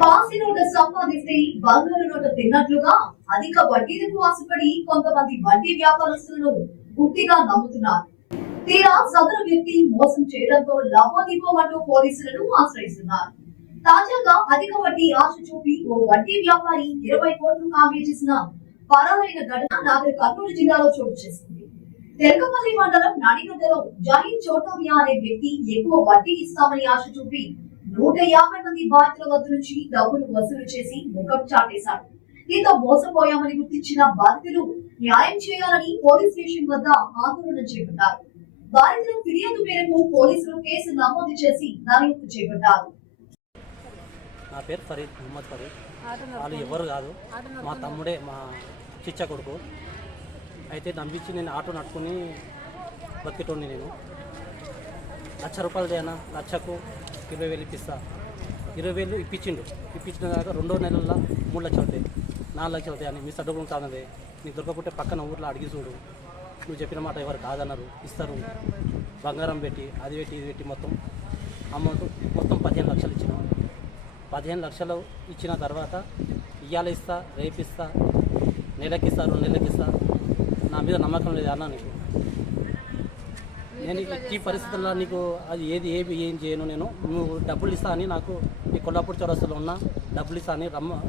పాసి నోట సంపాదిస్తే బంగారు నోట తిన్నట్లుగా అధిక వడ్డీలకు ఆశపడి కొంతమంది వడ్డీ వ్యాపారస్తులను గుడ్డిగా నమ్ముతున్నారు. తీరా సదరు వ్యక్తి మోసం చేయడంతో లాభోదీపమంటూ పోలీసులను ఆశ్రయిస్తున్నారు. తాజాగా అధిక వడ్డీ ఆశ చూపి ఓ వడ్డీ వ్యాపారి 20 కోట్లు కావ్య చేసిన పరారైన ఘటన నాగర్ కర్నూలు జిల్లాలో చోటు చేసుకుంది. తెలకపల్లి మండలం నాడిగడ్డలో జహీర్ చోటామియా అనే వ్యక్తి ఎక్కువ వడ్డీ ఇస్తామని ఆశ చూపి 150 మంది బాధితుల వద్ద నుంచి డబ్బులు వసూలు చేసి ముఖం చాటేశాడు. దీంతో మోసపోయామని గుర్తించిన బాధితులు న్యాయం చేయాలని పోలీస్ స్టేషన్ వద్ద ఆందోళన చేపట్టారు. బాధితుల ఫిర్యాదు మేరకు పోలీసులు కేసు నమోదు చేసి దర్యాప్తు చేపట్టారు. నా పేరు ఫరీద్, మొహమ్మద్ ఫరీద్. వాళ్ళు ఎవరు కాదు, మా తమ్ముడే, మా చిచ్చ కొడుకు. అయితే నమ్మించి నేను ఆటో నడుపుకొని బతికేటోడిని. నేను ₹1,00,000 దేనా, లక్షకు 20,000 ఇప్పిస్తా. 20,000 ఇప్పించిండు. ఇప్పించిన దాకా 2 నెలల్లో 3 లక్షలు అవుతాయి, 4 లక్షలు అవుతాయి అని మీ సడ్డగుణం కాదదే. నీకు దొరకకుంటే పక్కన ఊర్లో అడిగి చూడు. నువ్వు చెప్పిన మాట ఎవరు కాదన్నారు, ఇస్తారు. బంగారం పెట్టి అది పెట్టి ఇది పెట్టి మొత్తం అమౌంట్ మొత్తం 15 లక్షలు ఇచ్చిన. 15 లక్షలు ఇచ్చిన తర్వాత ఇయ్యాల ఇస్తా, రేపు ఇస్తా, నెలకిస్తా, 2 నెలలకి ఇస్తా. నా మీద నమ్మకం లేదు అన్న. నీకు నేను ఈ పరిస్థితుల్లో నీకు అది ఏం చేయను. నేను నువ్వు డబ్బులు ఇస్తా అని నాకు ఈ కొల్లాపూర్ చౌరస్తాలో ఉన్న డబ్బులు ఇస్తా అని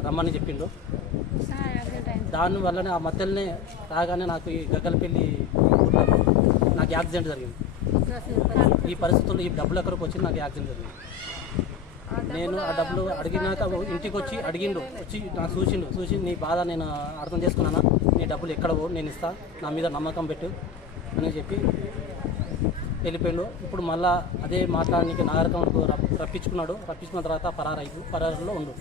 రమ్మని చెప్పిండు. దానివల్లనే ఆ మధ్యలోనే రాగానే నాకు ఈ గగ్గలపల్లి నాకు యాక్సిడెంట్ జరిగింది. ఈ పరిస్థితుల్లో ఈ డబ్బులు ఎక్కడికి వచ్చి నాకు యాక్సిడెంట్ జరిగింది. నేను ఆ డబ్బులు అడిగినాక ఇంటికి వచ్చి అడిగిండు, వచ్చి నాకు చూసి నీ బాధ నేను అర్థం చేసుకున్నానా, నీ డబ్బులు ఎక్కడ నేను ఇస్తా, నా మీద నమ్మకం పెట్టు అని చెప్పి వెళ్ళిపోయాడు. ఇప్పుడు మళ్ళీ అదే మాట్లాడడానికి నాగరికంకు రప్పించుకున్నాడు. రప్పించుకున్న తర్వాత పరారులో ఉండు.